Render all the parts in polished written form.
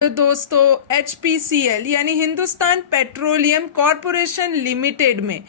तो दोस्तों HPCL यानी हिंदुस्तान पेट्रोलियम कॉरपोरेशन लिमिटेड में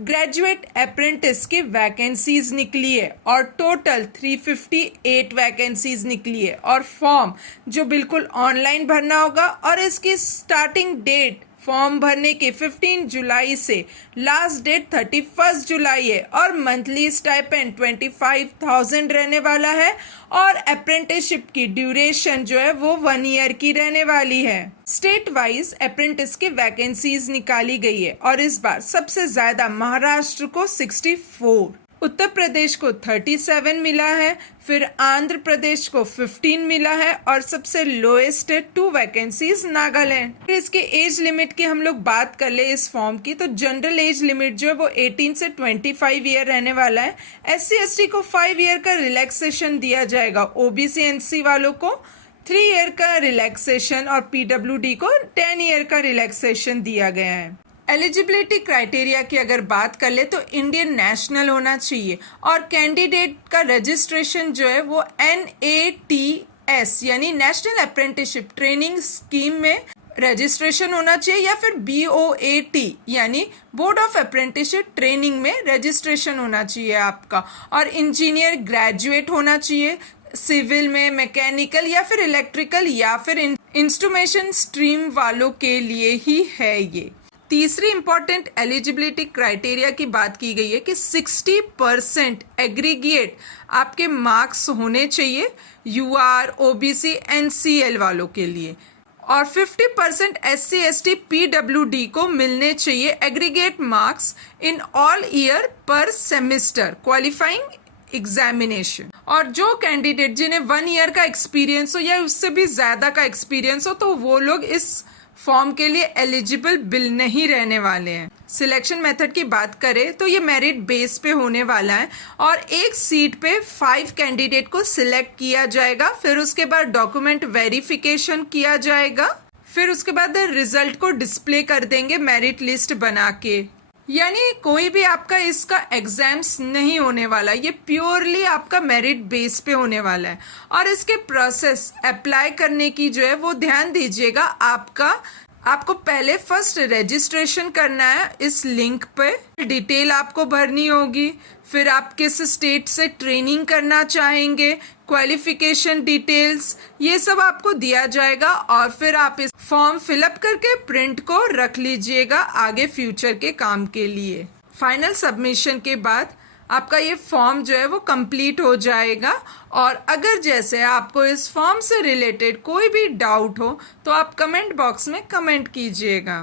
ग्रेजुएट अप्रेंटिस की वैकेंसीज निकली है और टोटल 358 वैकेंसीज निकली है और फॉर्म जो बिल्कुल ऑनलाइन भरना होगा और इसकी स्टार्टिंग डेट फॉर्म भरने के 15 जुलाई से लास्ट डेट 31 जुलाई है और मंथली स्टाइपेंड 25,000 रहने वाला है और अप्रेंटिसशिप की ड्यूरेशन जो है वो 1 ईयर की रहने वाली है। स्टेट वाइज अप्रेंटिस की वैकेंसीज निकाली गई है और इस बार सबसे ज्यादा महाराष्ट्र को 64, उत्तर प्रदेश को 37 मिला है, फिर आंध्र प्रदेश को 15 मिला है और सबसे लोएस्ट है 2 वैकेंसीज नागालैंड। इसके एज लिमिट की हम लोग बात कर ले इस फॉर्म की तो जनरल एज लिमिट जो है वो 18 से 25 ईयर रहने वाला है। SC/ST को 5 ईयर का रिलैक्सेशन दिया जाएगा, OBC/NC वालों को 3 ईयर का रिलैक्सेशन और PWD को 10 ईयर का रिलैक्सेशन दिया गया है। एलिजिबिलिटी क्राइटेरिया की अगर बात कर ले तो इंडियन नेशनल होना चाहिए और कैंडिडेट का रजिस्ट्रेशन जो है वो NATS यानी नेशनल अप्रेंटिसशिप ट्रेनिंग स्कीम में रजिस्ट्रेशन होना चाहिए या फिर BOAT यानी बोर्ड ऑफ अप्रेंटिसशिप ट्रेनिंग में रजिस्ट्रेशन होना चाहिए आपका और इंजीनियर ग्रेजुएट होना चाहिए, सिविल में, मैकेनिकल या फिर इलेक्ट्रिकल या फिर इंस्ट्रूमेंटेशन स्ट्रीम वालों के लिए ही है ये। तीसरी इंपॉर्टेंट एलिजिबिलिटी क्राइटेरिया की बात की गई है कि 60% एग्रीगेट आपके मार्क्स होने चाहिए UR, OBC, NCL वालों के लिए और 50% SC/ST PWD को मिलने चाहिए aggregate marks in all year पर सेमेस्टर क्वालिफाइंग एग्जामिनेशन। और जो कैंडिडेट जिन्हें 1 ईयर का एक्सपीरियंस हो या उससे भी ज्यादा का एक्सपीरियंस हो तो वो लोग इस फॉर्म के लिए एलिजिबल बिल नहीं रहने वाले हैं। सिलेक्शन मेथड की बात करें तो ये मेरिट बेस पे होने वाला है और एक सीट पे 5 कैंडिडेट को सिलेक्ट किया जाएगा, फिर उसके बाद डॉक्यूमेंट वेरिफिकेशन किया जाएगा, फिर उसके बाद रिजल्ट को डिस्प्ले कर देंगे मेरिट लिस्ट बना के। यानी कोई भी आपका इसका एग्जाम्स नहीं होने वाला, ये प्योरली आपका मेरिट बेस पे होने वाला है। और इसके प्रोसेस अप्लाई करने की जो है वो ध्यान दीजिएगा, आपको पहले फर्स्ट रजिस्ट्रेशन करना है इस लिंक पे, डिटेल आपको भरनी होगी, फिर आप किस स्टेट से ट्रेनिंग करना चाहेंगे, क्वालिफिकेशन डिटेल्स, ये सब आपको दिया जाएगा और फिर आप इस फॉर्म फिलअप करके प्रिंट को रख लीजिएगा आगे फ्यूचर के काम के लिए। फाइनल सबमिशन के बाद आपका ये फॉर्म जो है वो कंप्लीट हो जाएगा और अगर जैसे आपको इस फॉर्म से रिलेटेड कोई भी डाउट हो तो आप कमेंट बॉक्स में कमेंट कीजिएगा।